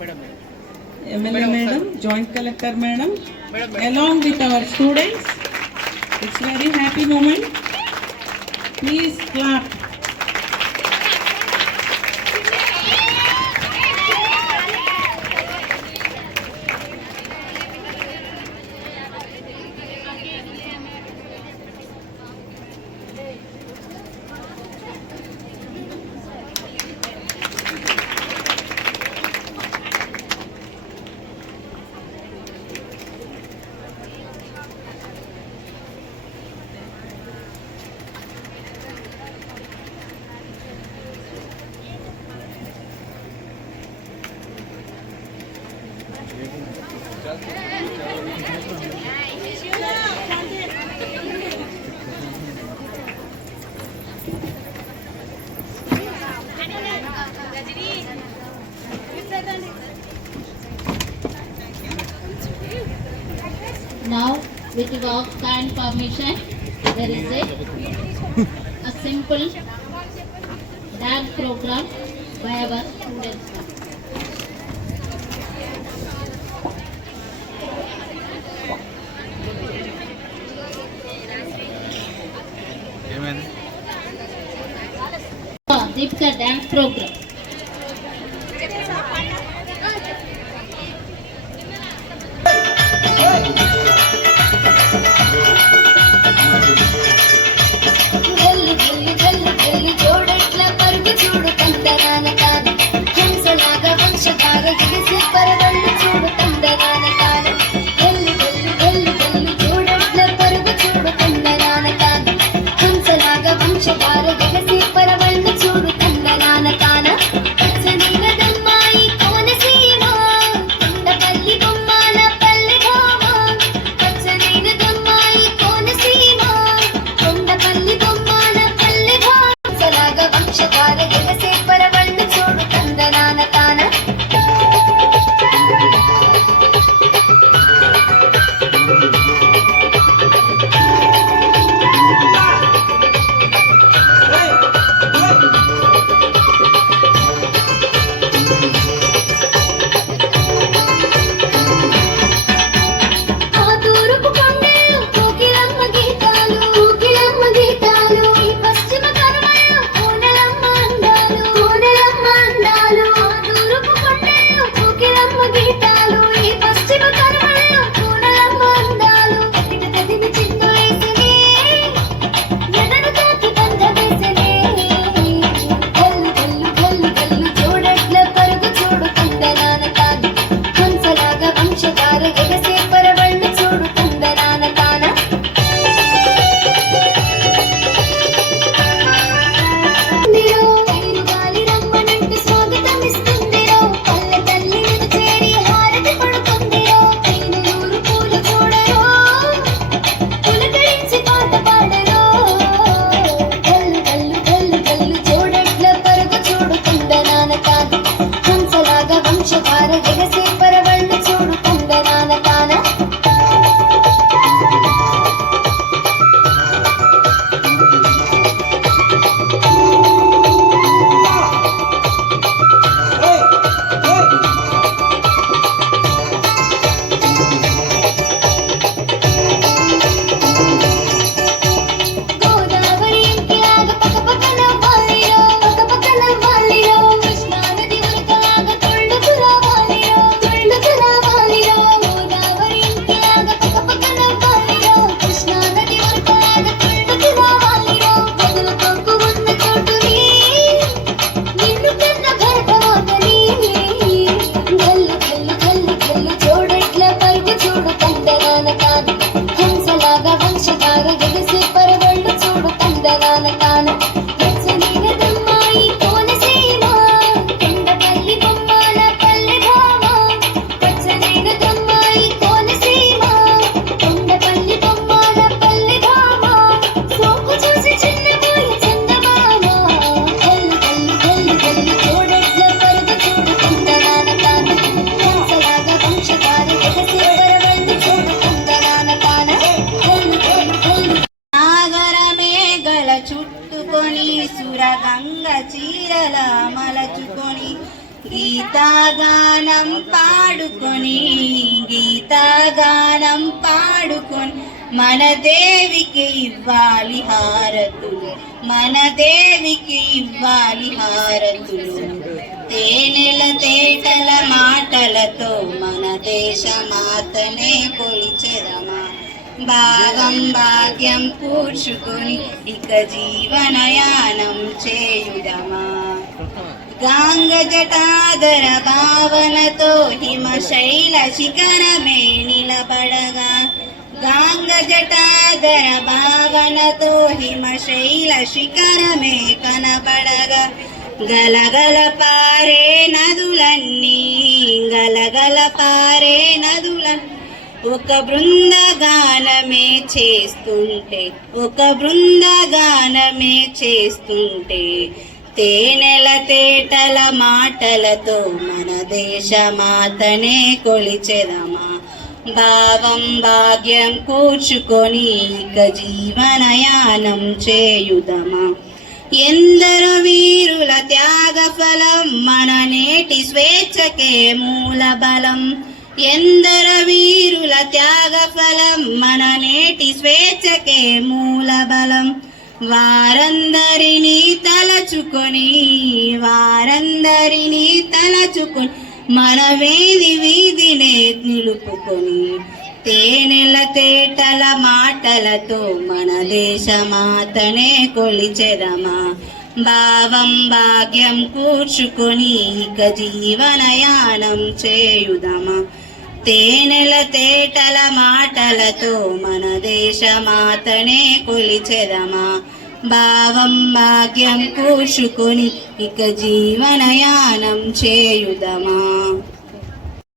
MLA madam, Joint Collector madam, along with our students. It's very happy moment. Please clap. Now, with your kind permission, there is a simple dance program by our students. It's a dance program. గీతాగానం పాడుకొని గీతాగానం పాడుకొని మన దేవికి ఇవ్వాలి హారతులు, మన దేవికి ఇవ్వాలి హారతులు. తేనెల తేటల మాటలతో మన దేశమాతనే కొలిచెదమా, భావం భాగ్యం కూర్చుకొని ఇక జీవనయానం చేయుదమా. గాంగ జటాధర భావనతో హిమశైల శిఖరమే నిలబడగా, గాంగ జటాధర భావనతో హిమశైల శిఖరమే కనబడగా, గలగల పారే నదులన్నీ గలగల పారే నదులన్నీ ఒక బృందగానమే చేస్తుంటే, ఒక బృందగానమే చేస్తుంటే, తేనెల తేటల మాటలతో మన దేశమాతనే కొలిచెదమా, భావం భాగ్యం కూర్చుకొని ఇక జీవనయానం చేయుదమా. ఎందరో వీరుల త్యాగ ఫలం మన నేటి స్వేచ్ఛకే మూల బలం, ఎందరో వీరుల త్యాగ ఫలం మన నేటి స్వేచ్ఛకే మూల బలం. వారందరినీ తలచుకొని వారందరినీ తలచుకొని మన వీధి వీధినే నిలుపుకొని, తేనెల తేటల మాటలతో మన దేశమాతనే కొలిచెదమా, భావం భాగ్యం కూర్చుకొని ఇక జీవనయానం చేయుదమా. తేనెల తేటల మాటలతో మన దేశమాతనే కొలిచెదమా, భావం భాగ్యం కూర్చుకొని ఇక జీవనయానం చేయుదమా.